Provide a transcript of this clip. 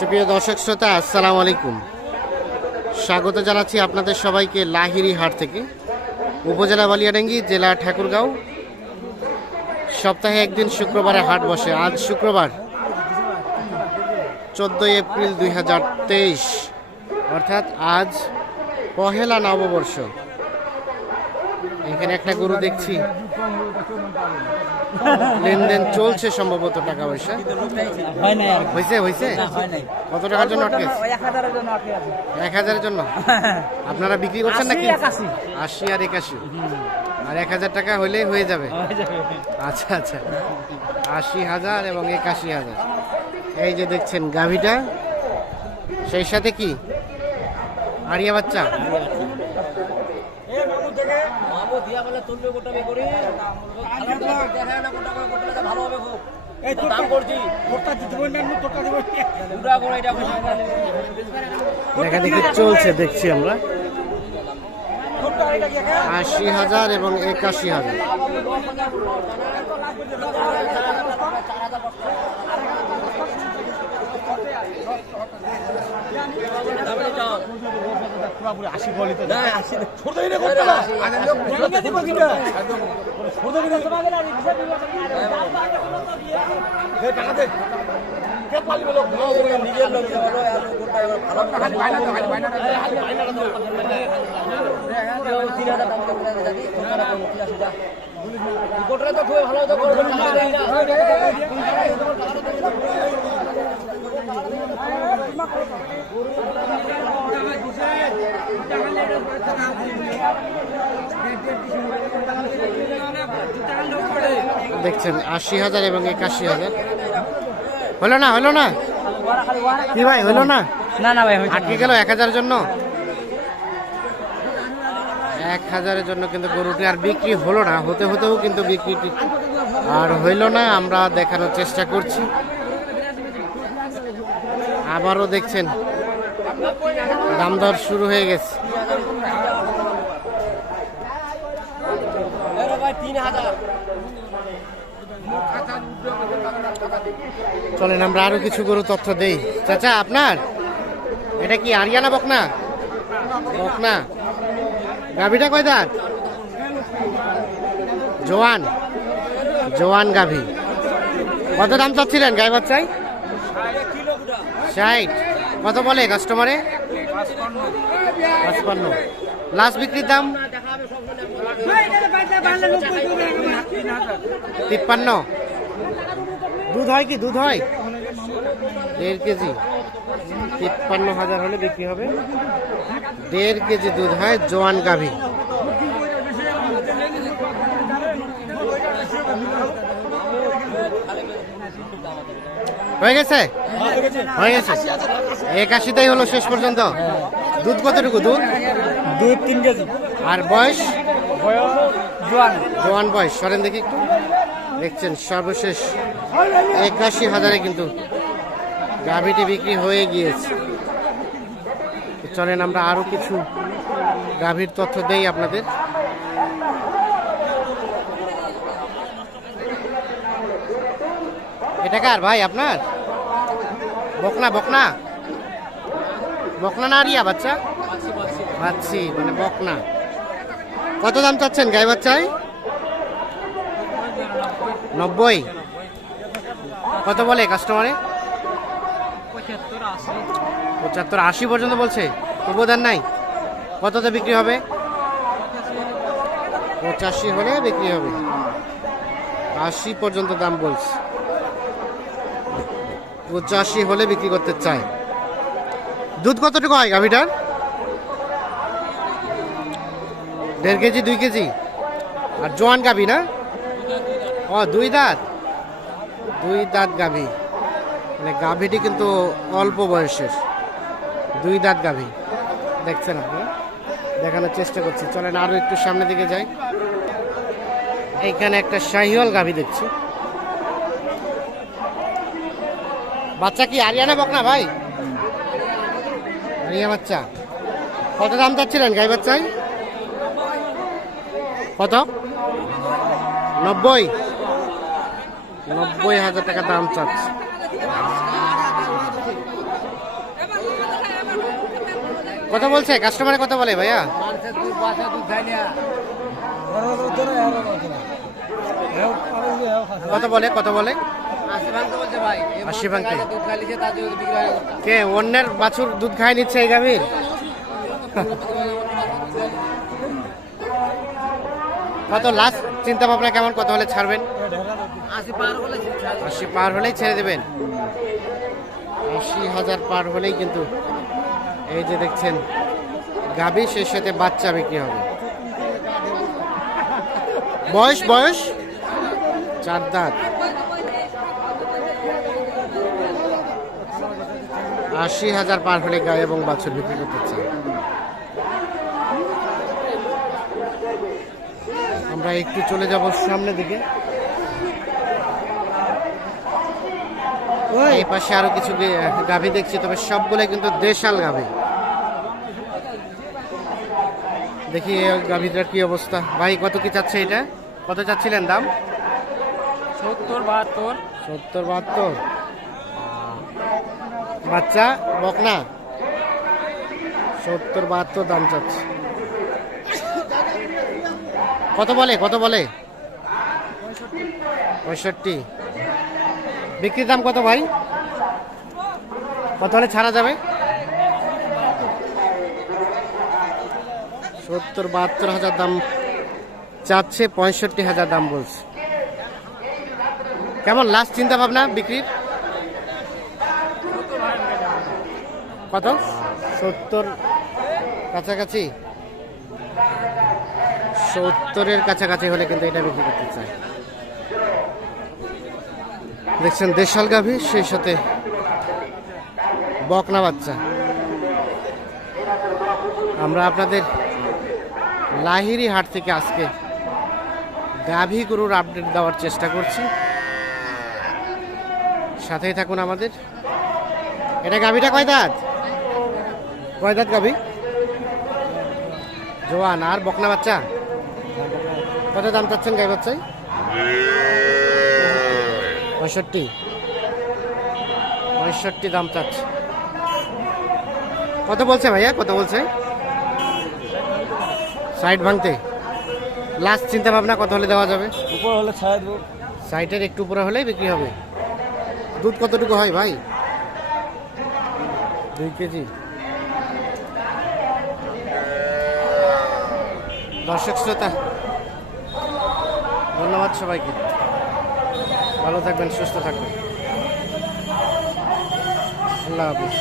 সুপ্রিয় দর্শক শ্রোতা, আসসালামু আলাইকুম। স্বাগত জানাচ্ছি আপনাদের সবাইকে লাহিড়ী হাট থেকে। উপজেলা বালিয়াডাঙ্গি, জেলা ঠাকুরগাঁও। সপ্তাহে একদিন শুক্রবারে হাট বসে। আজ শুক্রবার 14 এপ্রিল 2023, অর্থাৎ আজ পহেলা নববর্ষ। এখানে একটা গরু দেখছি, লেনদেন চলছে, সম্ভবত টাকা পয়সা হয়েছে। কত টাকার জন্য আটকে? 1000-এর জন্য। আপনারা বিক্রি করছেন নাকি? 80 আর 81, আর 1000 টাকা হইলেই হয়ে যাবে। আচ্ছা আচ্ছা, 80,000 এবং 81,000। এই যে দেখছেন গাভীটা, সেই সাথে কি আরিয়া বাচ্চা। দেখাদেখি চলছে, দেখছি আমরা। 80,000 এবং 81,000। দেখছেন 80,000 এবং 81,000। হলো না কি ভাই, হলো না? না ভাই, আটকে গেল 1000-এর জন্য। 1000-এর জন্য কিন্তু গরুটি আর বিক্রি হলো না। হতেও কিন্তু বিক্রিটি আর হইল না। আমরা দেখানোর চেষ্টা করছি। আবারও দেখছেন দাম দর শুরু হয়ে গেছে। চলেন আমরা আরো কিছু গরু তথ্য দেই। চাচা, আপনার এটা কি আরিয়ানা বকনা? বকনা। গাভীটা কয় দাঁত? জোয়ান গাভী। কত দাম চাচ্ছিলেন গাই বাচ্চাই? 60। কত বলে কাস্টমারে? 55। লাস্ট বিক্রির দাম 53। দুধ হয় কি? দুধ হয় 1.5 কেজি। 53,000 হলে বিক্রি হবে। 1.5 কেজি দুধ হয়, জোয়ান গাভী। হয়ে গেছে 81-তেই হলো শেষ পর্যন্ত। দুধ কতটুকু? দুধ 3 কেজি। আর বয়স? জোয়ান বয়স। সরেন দেখি একটু। দেখছেন সর্বশেষ 81,000-এ কিন্তু গাভীটি বিক্রি হয়ে গিয়েছে। চলেন আমরা আরো কিছু গাভীর তথ্য দেই আপনাদের। এটা কার ভাই আপনার? বকনা না আরিয়া বাচ্চা? বাচ্চি মানে বকনা। কত দাম চাচ্ছেন গাই বাচ্চায়? 90। কত বলে কাস্টমারে? 75-80 পর্যন্ত বলছে। তবুও দেন নাই? কততে বিক্রি হবে? 85 হলে বিক্রি হবে। 80 পর্যন্ত দাম বলছে। 85 হলে বিক্রি করতে চায়। দুধ কতটুকু হয় গাভীটার? 1.5 কেজি 2 কেজি। আর জোয়ান গাভী না? 2 দাঁত গাভী। মানে গাভীটি কিন্তু অল্প বয়সের। 2 দাঁত গাভী। দেখছেন আপনি, দেখানোর চেষ্টা করছি। চলেন আরো একটু সামনের দিকে যাই। এইখানে একটা শাহিওয়াল গাভী দেখছি। বাচ্চা কি আরিয়ানা বকনা ভাই? আরিয়া বাচ্চা। কত দাম চাচ্ছিলেন গাই বাচ্চায়? কত? 90। 90,000 টাকা দাম চাচ্ছে। কত বলছে কাস্টমারে, কত বলে ভাইয়া? কত বলে, কত বলে? 80 ভাঙতে। কে অন্যের বাছুর দুধ খাই নিচ্ছে এই গাভীর? কত লাস্ট চিন্তা ভাবনা কেমন, কত হলে ছাড়বেন? 80 পার হলেই ছেড়ে দেবেন। 80,000 পার হলেই কিন্তু এই যে দেখছেন গাভী, সেই সাথে বাচ্চা বিক্রি হবে। বয়স বয়স 4 দাঁত। 80,000 পার হলে গায়ে এবং বাছুর বিক্রি করতে চাই। আমরা একটু চলে যাব সামনের দিকে। এই পাশে আরো কিছু গাভী দেখছি, তবে সবগুলো কিন্তু দেশাল গাভী। দেখি এই গাভীটার কি অবস্থা। ভাই কত কি চাচ্ছে এটা, কত চাচ্ছিলেন দাম? 70-72। 70-72। বাচ্চা বকনা 70-72 দাম চাচ্ছে। কত বলে, কত বলে? 65। বিক্রির দাম কত ভাই, কত হলে ছাড়া যাবে? 70-72,000 দাম চাচ্ছে, 65,000 দাম বলছে। কেমন লাস্ট চিন্তা ভাবনা বিক্রির? কত? 70 কাছাকাছি। 70-এর কাছাকাছি হলে কিন্তু এটা বিক্রি করতে চাই। দেখছেন দেশাল গাভী, সেই সাথে বকনা বাচ্চা। আমরা আপনাদের লাহিড়ী হাট থেকে আজকে গাভী গরুর আপডেট দেওয়ার চেষ্টা করছি, সাথেই থাকুন আমাদের। এটা গাভীটা কয় দাঁত, কয় দাঁত গাভী? জোয়ান। আর বকনা বাচ্চা কত দাম চাচ্ছেন গাই বাচ্চায়? 65 দাম চাচ্ছে। কত বলছে ভাইয়া, কত বলছে? 60 ভাঙতে। লাস্ট চিন্তা ভাবনা কত হলে দেওয়া যাবে? উপর হলে ছাড়া দেবো। 60-এর একটু উপরে হলেই বিক্রি হবে। দুধ কতটুকু হয় ভাই? 2 কেজি। দর্শক শ্রোতা, ধন্যবাদ সবাইকে। ভালো থাকবেন, সুস্থ থাকবেন। আল্লাহ হাফিজ।